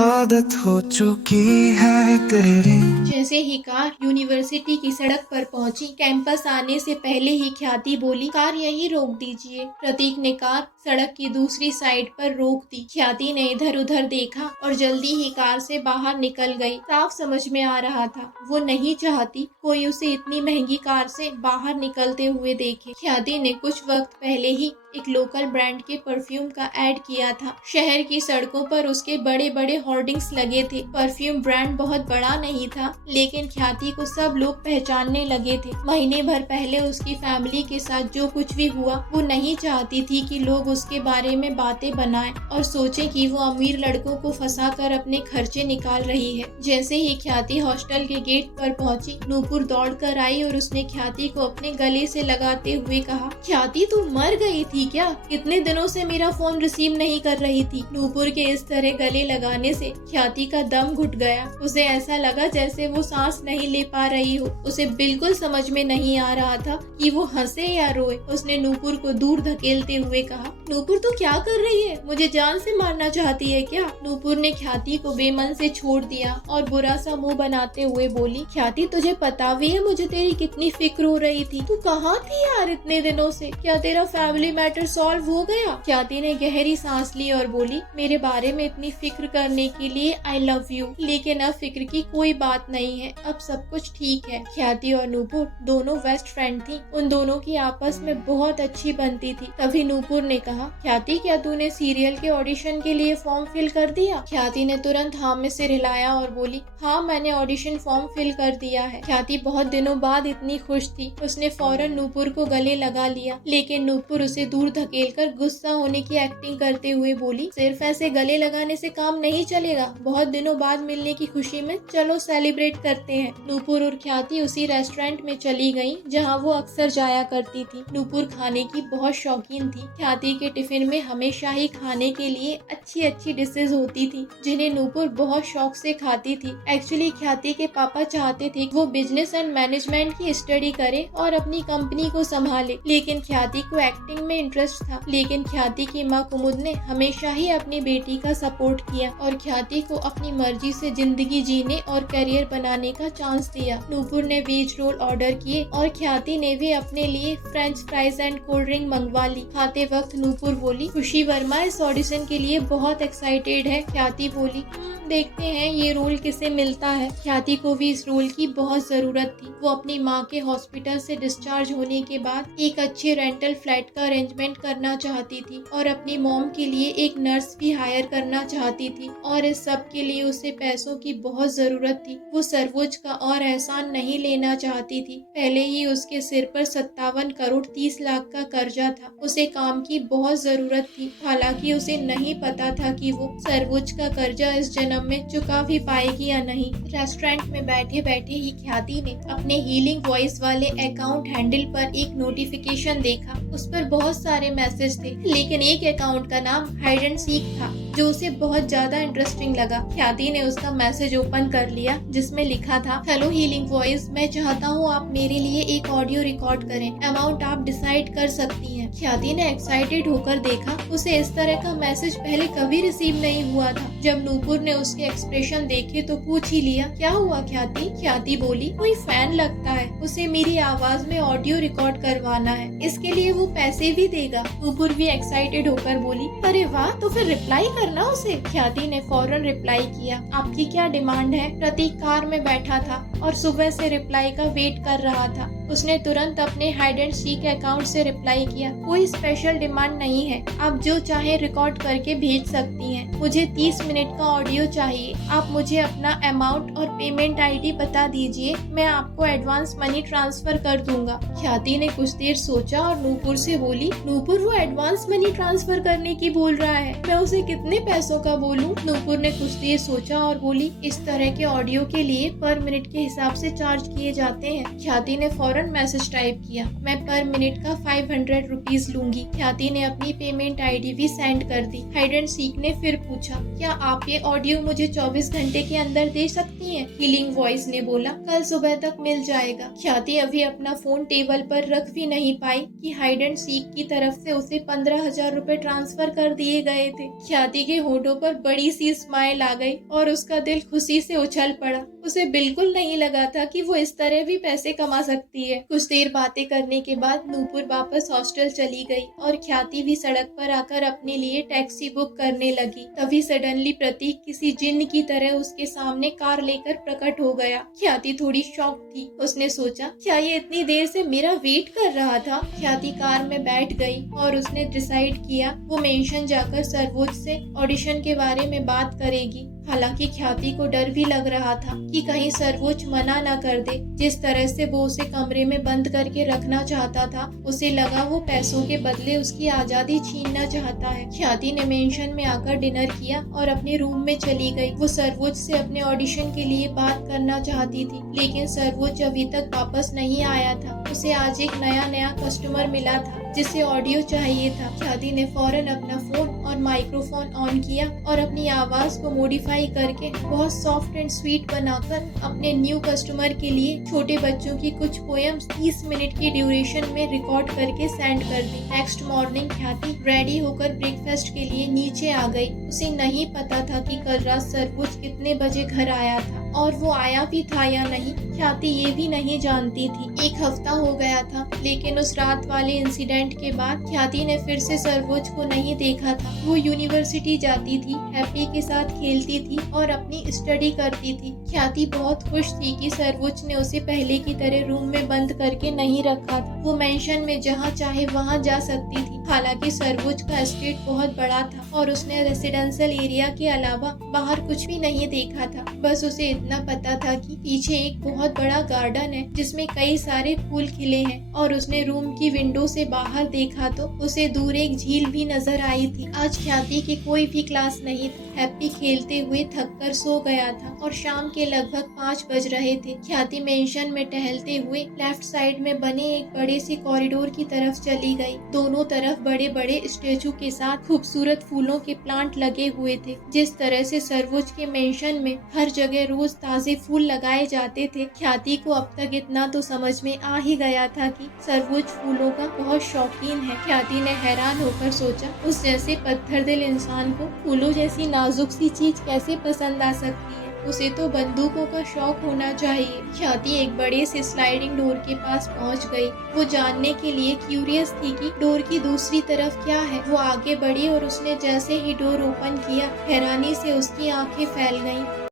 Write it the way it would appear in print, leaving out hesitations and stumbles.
आदत हो चुकी है तेरी। जैसे ही कार यूनिवर्सिटी की सड़क पर पहुंची, कैंपस आने से पहले ही ख्याति बोली, कार यहीं रोक दीजिए। प्रतीक ने कार सड़क की दूसरी साइड पर रोक दी। ख्याति ने इधर उधर देखा और जल्दी ही कार से बाहर निकल गई। साफ समझ में आ रहा था वो नहीं चाहती कोई उसे इतनी महंगी कार से बाहर निकलते हुए देखे। ख्याति ने कुछ वक्त पहले ही एक लोकल ब्रांड के परफ्यूम का ऐड किया था। शहर की सड़कों पर उसके बड़े बड़े होर्डिंग्स लगे थे। परफ्यूम ब्रांड बहुत बड़ा नहीं था, लेकिन ख्याति को सब लोग पहचानने लगे थे। महीने भर पहले उसकी फैमिली के साथ जो कुछ भी हुआ, वो नहीं चाहती थी कि लोग उसके बारे में बातें बनाएं और सोचें कि वो अमीर लड़कों को फंसाकर अपने खर्चे निकाल रही है। जैसे ही ख्याति हॉस्टल के गेट पर पहुंची, नूपुर दौड़ कर आई और उसने ख्याति को अपने गले से लगाते हुए कहा, ख्याति तू मर गई थी क्या? कितने दिनों से मेरा फोन रिसीव नहीं कर रही थी। नूपुर के इस तरह गले लगाने से ख्याति का दम घुट गया। उसे ऐसा लगा जैसे वो सांस नहीं ले पा रही हो। उसे बिल्कुल समझ में नहीं आ रहा था कि वो हंसे या रोए। उसने नूपुर को दूर धकेलते हुए कहा, नूपुर तू क्या कर रही है? मुझे जान से मारना चाहती है क्या? नूपुर ने ख्याति को बेमन से छोड़ दिया और बुरा सा मुंह बनाते हुए बोली, ख्याति तुझे पता भी है मुझे तेरी कितनी फिक्र हो रही थी। तू कहाँ थी यार इतने दिनों से? क्या तेरा फैमिली मैटर सॉल्व हो गया? ख्याति ने गहरी सांस ली और बोली, मेरे बारे में इतनी फिक्र करने के लिए आई लव यू, लेकिन अब फिक्र की कोई बात नहीं है। अब सब कुछ ठीक है। ख्याति और नूपुर दोनों बेस्ट फ्रेंड थी। उन दोनों की आपस में बहुत अच्छी बनती थी। तभी नूपुर ने कहा, ख्याति क्या तूने सीरियल के ऑडिशन के लिए फॉर्म फिल कर दिया? ख्याति ने तुरंत हाँ में सिर हिलाया और बोली, हाँ मैंने ऑडिशन फॉर्म फिल कर दिया है। ख्याति बहुत दिनों बाद इतनी खुश थी। उसने फौरन नूपुर को गले लगा लिया, लेकिन नूपुर उसे दूर धकेलकर गुस्सा होने की एक्टिंग करते हुए बोली, सिर्फ ऐसे गले लगाने से काम नहीं चलेगा। बहुत दिनों बाद मिलने की खुशी में चलो सेलिब्रेट करते हैं। नूपुर और ख्याति उसी रेस्टोरेंट में चली गईं, जहां वो अक्सर जाया करती थी। नूपुर खाने की बहुत शौकीन थी। ख्याति के टिफिन में हमेशा ही खाने के लिए अच्छी अच्छी डिशेज होती थी, जिन्हें नूपुर बहुत शौक से खाती थी। एक्चुअली ख्याति के पापा चाहते थे कि वो बिजनेस एंड मैनेजमेंट की स्टडी करे और अपनी कंपनी को संभाले, लेकिन ख्याति को एक्टिंग में इंटरेस्ट था। लेकिन ख्याति की माँ कुमुद ने हमेशा ही अपनी बेटी का सपोर्ट किया और ख्याति को अपनी मर्जी से जिंदगी जीने और करियर बनाने का चांस दिया। नूपुर ने वेज रोल ऑर्डर किए और ख्याति ने भी अपने लिए French fries and cold drink मंगवा ली। खाते वक्त नूपुर बोली, खुशी वर्मा इस ऑडिशन के लिए बहुत एक्साइटेड है। ख्याति बोली, देखते हैं ये रोल किसे मिलता है। ख्याति को भी इस रोल की बहुत जरूरत थी। वो अपनी माँ के हॉस्पिटल से डिस्चार्ज होने के बाद एक अच्छे रेंटल फ्लैट का अरेंजमेंट करना चाहती थी और अपनी मॉम के लिए एक नर्स भी हायर करना चाहती थी, और इस सब के लिए उसे पैसों की बहुत जरूरत थी। वो सर्वोच्च का और एहसान नहीं लेना चाहती थी। पहले ही उसके सिर पर 57 करोड़ 30 लाख का कर्जा था। उसे काम की बहुत जरूरत थी। हालांकि उसे नहीं पता था कि वो सर्वोच्च का कर्जा इस जन्म में चुका भी पाएगी या नहीं। रेस्टोरेंट में बैठे बैठे ही ख्याति ने अपने हीलिंग वॉइस वाले अकाउंट हैंडल पर एक नोटिफिकेशन देखा। उस पर बहुत सारे मैसेज थे, लेकिन एक अकाउंट का नाम हाइड एंड सीक था, जो उसे बहुत ज्यादा इंटरेस्टिंग लगा। ख्याति ने उसका मैसेज ओपन कर लिया, जिसमें लिखा था, हेलो हीलिंग वॉइस, मैं चाहता हूँ आप मेरे लिए एक ऑडियो रिकॉर्ड करें। अमाउंट आप डिसाइड कर सकती हैं। ख्याति ने एक्साइटेड होकर देखा। उसे इस तरह का मैसेज पहले कभी रिसीव नहीं हुआ था। जब नूपुर ने उसके एक्सप्रेशन देखे तो पूछ ही लिया, क्या हुआ ख्याति? ख्याति बोली, कोई फैन लगता है, उसे मेरी आवाज में ऑडियो रिकॉर्ड करवाना है, इसके लिए वो पैसे भी देगा। नूपुर भी एक्साइटेड होकर बोली, अरे वाह, तो फिर रिप्लाई करना उसे। ख्याति ने फौरन रिप्लाई किया, आपकी क्या डिमांड है? प्रतीक कार में बैठा था और सुबह से रिप्लाई का वेट कर रहा था। उसने तुरंत अपने हाइड एंड सीक अकाउंट से रिप्लाई किया, कोई स्पेशल डिमांड नहीं है, आप जो चाहे रिकॉर्ड करके भेज सकती हैं। मुझे 30 मिनट का ऑडियो चाहिए। आप मुझे अपना अमाउंट और पेमेंट आईडी बता दीजिए, मैं आपको एडवांस मनी ट्रांसफर कर दूंगा। ख्याति ने कुछ देर सोचा और नूपुर से बोली, नूपुर वो एडवांस मनी ट्रांसफर करने की बोल रहा है, मैं उसे कितने पैसों का बोलूं? नूपुर ने कुछ देर सोचा और बोली, इस तरह के ऑडियो के लिए पर मिनट के हिसाब से चार्ज किए जाते हैं। ख्याति ने फौरन फौरन मैसेज टाइप किया, मैं पर मिनट का 500 रुपीज लूंगी। ख्याति ने अपनी पेमेंट आईडी भी सेंड कर दी। हाइड एंड सीक ने फिर पूछा, क्या आप ये ऑडियो मुझे 24 घंटे के अंदर दे सकती हैं? हीलिंग वॉइस ने बोला, कल सुबह तक मिल जाएगा। ख्याति अभी अपना फोन टेबल पर रख भी नहीं पाई कि हाइड एंड सीक की तरफ से उसे 15,000 रुपए ट्रांसफर कर दिए गए थे। ख्याति के होठों पर बड़ी सी स्माइल आ गई और उसका दिल खुशी से उछल पड़ा। उसे बिल्कुल नहीं लगा था कि वो इस तरह भी पैसे कमा सकती है। कुछ देर बातें करने के बाद नूपुर वापस हॉस्टल चली गई और ख्याति भी सड़क पर आकर अपने लिए टैक्सी बुक करने लगी। तभी सडनली प्रतीक किसी जिन्न की तरह उसके सामने कार लेकर प्रकट हो गया। ख्याति थोड़ी शॉक थी। उसने सोचा, क्या ये इतनी देर से मेरा वेट कर रहा था? ख्याति कार में बैठ गई और उसने डिसाइड किया वो मेंशन जाकर सर्वोच्च से ऑडिशन के बारे में बात करेगी। हालांकि ख्याति को डर भी लग रहा था कि कहीं सर्वोच्च मना न कर दे। जिस तरह से वो उसे कमरे में बंद करके रखना चाहता था, उसे लगा वो पैसों के बदले उसकी आजादी छीनना चाहता है। ख्याति ने मेंशन में आकर डिनर किया और अपने रूम में चली गई। वो सर्वोच्च से अपने ऑडिशन के लिए बात करना चाहती थी, लेकिन सर्वोच्च अभी तक वापस नहीं आया था। उसे आज एक नया कस्टमर मिला था जिसे ऑडियो चाहिए था। ख्याति ने फौरन अपना फोन और माइक्रोफोन ऑन किया और अपनी आवाज को मॉडिफाई करके बहुत सॉफ्ट एंड स्वीट बनाकर अपने न्यू कस्टमर के लिए छोटे बच्चों की कुछ पोएम्स 30 मिनट की ड्यूरेशन में रिकॉर्ड करके सेंड कर दी। नेक्स्ट मॉर्निंग ख्याति रेडी होकर ब्रेकफास्ट के लिए नीचे आ गई। उसे नहीं पता था कि कल रात सर्वोच्च कितने बजे घर आया था और वो आया भी था या नहीं। ख्याति ये भी नहीं जानती थी। एक हफ्ता हो गया था, लेकिन उस रात वाले इंसिडेंट के बाद ख्याति ने फिर से सर्वोच्च को नहीं देखा था। वो यूनिवर्सिटी जाती थी, हैप्पी के साथ खेलती थी और अपनी स्टडी करती थी। ख्याति बहुत खुश थी कि सर्वोच्च ने उसे पहले की तरह रूम में बंद करके नहीं रखा था। वो मेंशन में जहाँ चाहे वहाँ जा सकती थी। हालांकि सर्वोच्च का एस्टेट बहुत बड़ा था और उसने रेसिडेंशियल एरिया के अलावा बाहर कुछ भी नहीं देखा था। बस उसे इतना पता था कि पीछे एक बहुत बड़ा गार्डन है जिसमें कई सारे फूल खिले हैं और उसने रूम की विंडो से बाहर देखा तो उसे दूर एक झील भी नजर आई थी। आज ख्याति की कोई भी क्लास नहीं थी। हैप्पी खेलते हुए थककर सो गया था और शाम के लगभग 5 बज रहे थे। ख्याति मेंशन में टहलते हुए लेफ्ट साइड में बने एक बड़े से कॉरिडोर की तरफ चली गई। दोनों तरफ बड़े बड़े स्टेचू के साथ खूबसूरत फूलों के प्लांट लगे हुए थे। जिस तरह से सर्वोच्च के मेंशन में हर जगह रोज ताजे फूल लगाए जाते थे, ख्याति को अब तक इतना तो समझ में आ ही गया था कि सर्वोच्च फूलों का बहुत शौकीन है। ख्याति ने हैरान होकर सोचा, उस जैसे पत्थर दिल इंसान को फूलों जैसी नाजुक सी चीज कैसे पसंद आ सकती है? उसे तो बंदूकों का शौक होना चाहिए। ख्याति एक बड़े से स्लाइडिंग डोर के पास पहुंच गई। वो जानने के लिए क्यूरियस थी कि डोर की दूसरी तरफ क्या है। वो आगे बढ़ी और उसने जैसे ही डोर ओपन किया, हैरानी से उसकी आंखें फैल गईं।